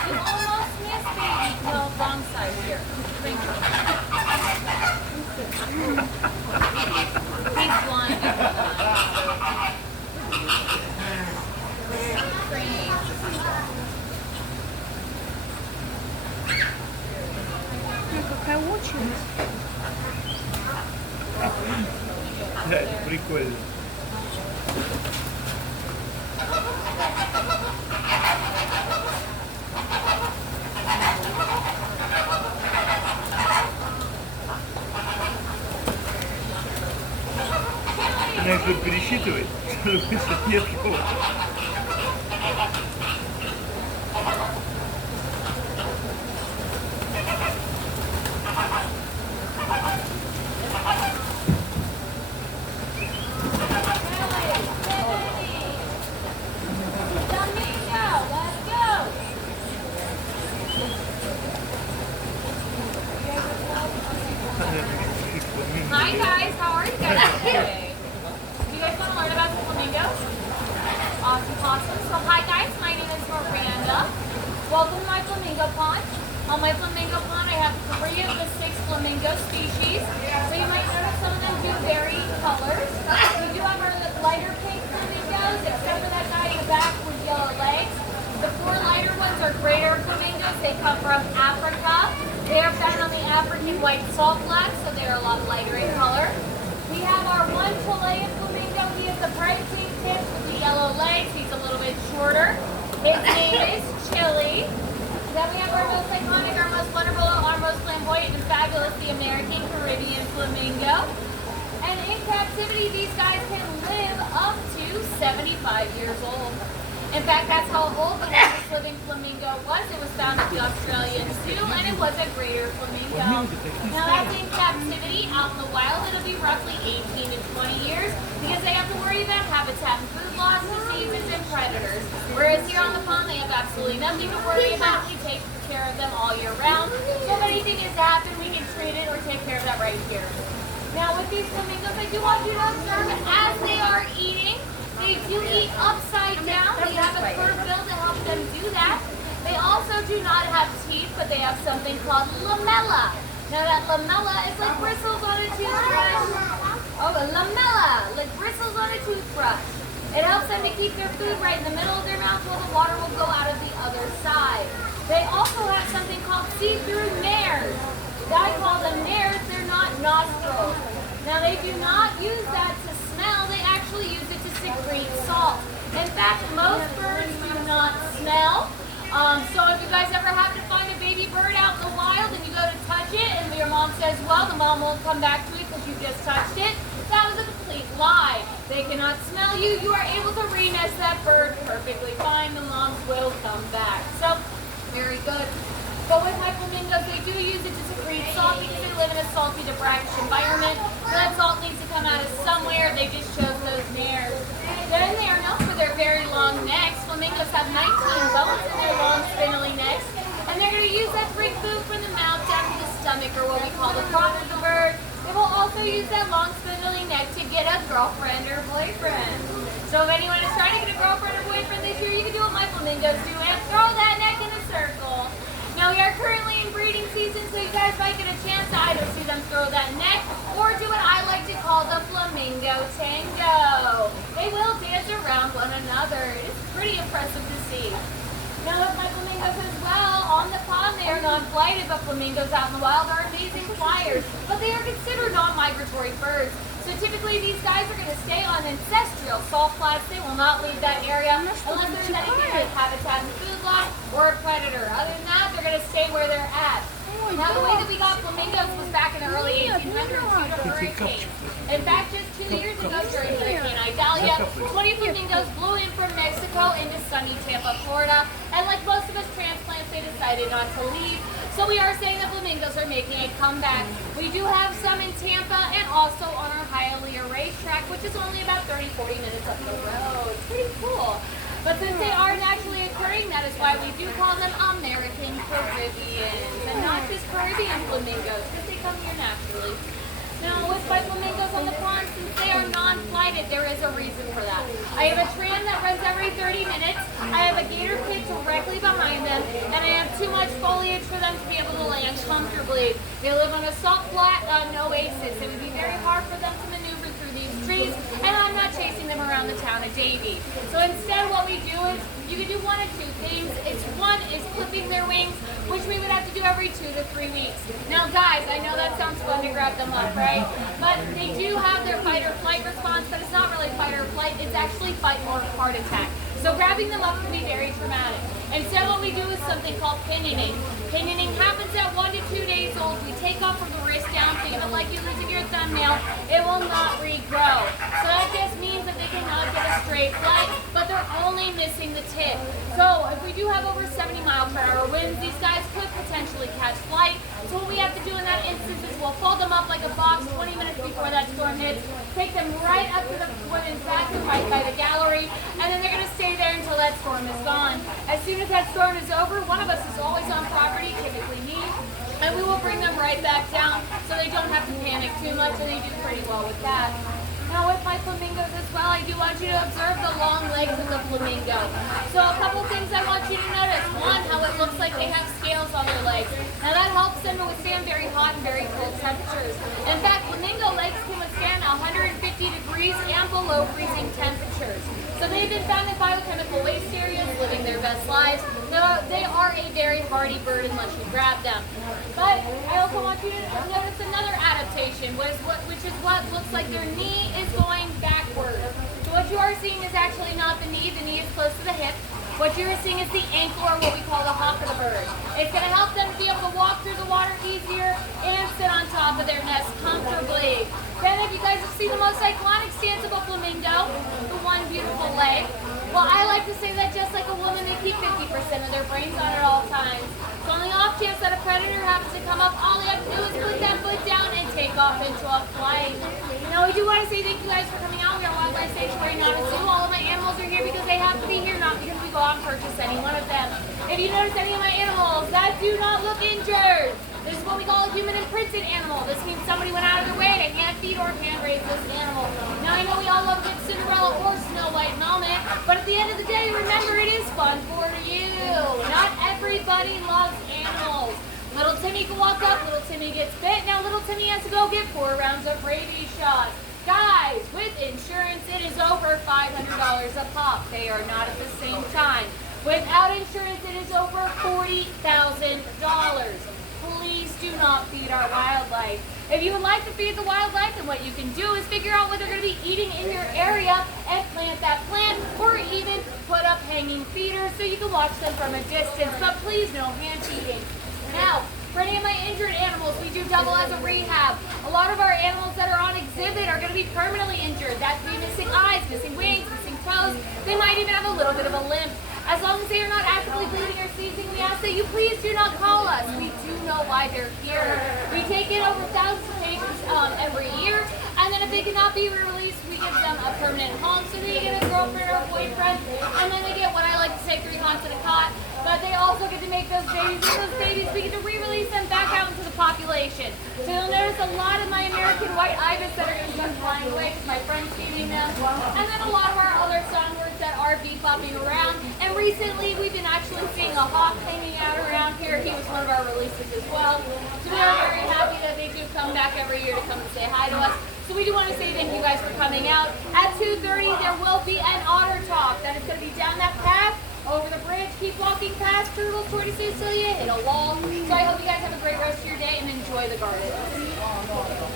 almost missed baby. No, wrong side. Here. Thank you. He's blind. Какая очередь. Да, это прикольно. Она их тут пересчитывает, что нет кого. Hi guys, how are you guys today? Do you guys want to learn about the flamingos? Awesome. So hi guys, my name is Miranda. Welcome to my flamingo pond. On my flamingo pond I have 3 of the 6 flamingo species. So you might notice some of them do vary colors. We do have our lighter pink flamingos, except for that guy in the back with yellow legs. The 4 lighter ones are greater flamingos. They come from Africa. They are found on the African white salt flats, so they are a lot lighter in color. We have our one Chilean flamingo. He has the bright pink tips with the yellow legs. He's a little bit shorter. His name is Chili. Then we have our most iconic, our most wonderful, our most flamboyant and fabulous, the American Caribbean flamingo. And in captivity, these guys can live up to 75 years old. In fact, that's how old the longest living flamingo was. It was found at the Australian Zoo, and it was a greater flamingo. Now that's in captivity. Out in the wild, it'll be roughly 18 to 20 years because they have to worry about habitat and food loss, diseases, and predators. Whereas here on the pond, they have absolutely nothing to worry about. We take care of them all year round. So if anything is to happen, we can treat it or take care of that right here. Now with these flamingos, I do want you to observe as they are eating. They do eat upside down. They have a curved bill to help them do that. They also do not have teeth, but they have something called lamella. Now that lamella is like bristles on a toothbrush. Oh, a lamella, like bristles on a toothbrush. It helps them to keep their food right in the middle of their mouth while the water will go out of the other side. They also have something called see-through nares. I call them nares, they're not nostrils. Now they do not use that to smell, they actually use it to secrete salt. In fact, most birds do not smell. So if you guys ever happen to find a baby bird out in the wild and you go to touch it and your mom says, well, the mom won't come back to it because you just touched it, that was a complete lie. They cannot smell you. You are able to re-nest that bird perfectly fine. The moms will come back. So, very good. But with my flamingos, they do use it to secrete salt because they live in a salty to brackish environment. So that salt needs to come out of somewhere. They just chose those nares. Then they are known for their very long necks. Flamingos have 19 bones in their long spindly necks. And they're going to use that to bring food from the mouth down to the stomach, or what we call the crotch of the bird. They will also use that long spindly neck to get a girlfriend or boyfriend. So if anyone is trying to get a girlfriend or boyfriend this year, you can do what my flamingos do and throw that neck in a circle. Now we are currently in breeding season, so you guys might get a chance to either see them throw that neck or do what I like to call the flamingo tango. They will dance around one another. It is pretty impressive to see. Now with my flamingos as well, on the pond they are non-flighted, but flamingos out in the wild are amazing flyers. But they are considered non-migratory birds. So typically these guys are going to stay on ancestral salt flats. They will not leave that area unless there's anything like habitat and food loss or a predator. Other than that, they're going to stay where they're at. Now the way that we got flamingos was back in the early 1800s due to hurricanes. In fact, just 2 years ago during Hurricane Davia, 20 flamingos blew in from Mexico into sunny Tampa, Florida. And like most of us transplants, they decided not to leave. So we are saying that flamingos are making a comeback. We do have some in Tampa and also on our Hialeah racetrack, which is only about 30-40 minutes up the road. It's pretty cool. But since they are naturally occurring, that is why we do call them American Caribbeans and not just Caribbean flamingos, because they come here naturally. Now, with my flamingos on the pond, since they are non-flighted, there is a reason for that. I have a tram that runs every 30 minutes. I have a gator pit directly behind them, and I have too much foliage for them to be able to land comfortably. They live on a salt flat, no oasis. It would be very hard for them to maneuver through these trees, and I'm not chasing them around the town of Davie. So instead what we do is, you can do one of two things. One is clipping their wings, which we would have to do every 2 to 3 weeks. Now guys, I know that sounds fun to grab them up, right? But they do have their fight or flight response, but it's not really fight or flight, it's actually fight or heart attack. So grabbing them up can be very traumatic. Instead what we do is something called pinioning. Pinioning happens at 1 to 2 days old. We take off from the wrist down, think of it like you're losing your thumbnail. It will not regrow. So that just means that they cannot get a straight flight, but they're only missing the tip. So if we do have over 70-mile-per-hour winds, these guys could potentially catch flight. So what we have to do in that instance is we'll fold them up like a box 20 minutes before that storm hits, take them right up to the women's bathroom right by the gallery, and then they're going to stay there until that storm is gone. As soon as that storm is over, one of us is always on property, typically me, and we will bring them right back down so they don't have to panic too much, and they do pretty well with that. Now with my flamingos as well, I do want you to observe the long legs of the flamingo. So a couple things I want you to notice. One, how it looks like they have scales on their legs. Now that helps them to withstand very hot and very cold temperatures. In fact, flamingo legs can withstand 150 degrees and below freezing temperatures. So they've been found in biochemical waste areas, living their best lives. They are a very hardy bird unless you grab them. But I also want you to notice another adaptation, which is what looks like their knee is going backward. So what you are seeing is actually not the knee is close to the hip. What you're seeing is the ankle, or what we call the hop of the bird. It's going to help them to be able to walk through the water easier and sit on top of their nest comfortably. Then if you guys have seen the most iconic stance of a flamingo, the one beautiful leg, well, I like to say that just like a woman, they keep 50% of their brains on at all times. So on the off chance that a predator happens to come up, all they have to do is put that foot down and take off into a flight. Now we do want to say thank you guys for coming out. We are Wildlife Sanctuary, not a zoo. All of my animals are here because they have to be here, not because we go out and purchase any one of them. If you notice any of my animals that do not look injured, this is what we call a human imprinted animal. This means somebody went out of their way to hand feed or hand raise this animal. Now I know we all love a good Cinderella or Snow White moment, but at the end of the day, remember it is fun for you. Not everybody loves animals. Little Timmy can walk up, little Timmy gets bit, now little Timmy has to go get 4 rounds of rabies shots. Guys, with insurance, it is over $500 a pop. They are not at the same time. Without insurance, it is over $40,000. Please do not feed our wildlife. If you would like to feed the wildlife, then what you can do is figure out what they're going to be eating in your area and plant that plant, or even put up hanging feeders so you can watch them from a distance. But please, no hand feeding. Now, for any of my injured animals, we do double as a rehab. A lot of our animals that are on exhibit are going to be permanently injured. That could be missing eyes, missing wings, missing toes. They might even have a little bit of a limp. As long as they are not actively bleeding or seizing, we ask that you please do not call us. We do know why they're here. We take in over thousands of patients every year, and then if they cannot be released, we give them a permanent home. So they get a girlfriend or a boyfriend, and then they get what I like to say 3 haunts and a cot. But they also get to make those babies. With those babies, we get to re-release them back out into the population. So you'll notice a lot of my American white ibis that are going to start flying away because my friend's feeding them. And then a lot of our other songbirds that are bee-bopping around. And recently, we've been actually seeing a hawk hanging out around here. He was one of our releases as well. So we are very happy that they do come back every year to come and say hi to us. So we do want to say thank you guys for coming out. At 2:30, there will be an otter talk that is going to be down that path, over the bridge, keep walking past turtles, tortoises, till you hit a wall. So I hope you guys have a great rest of your day and enjoy the garden.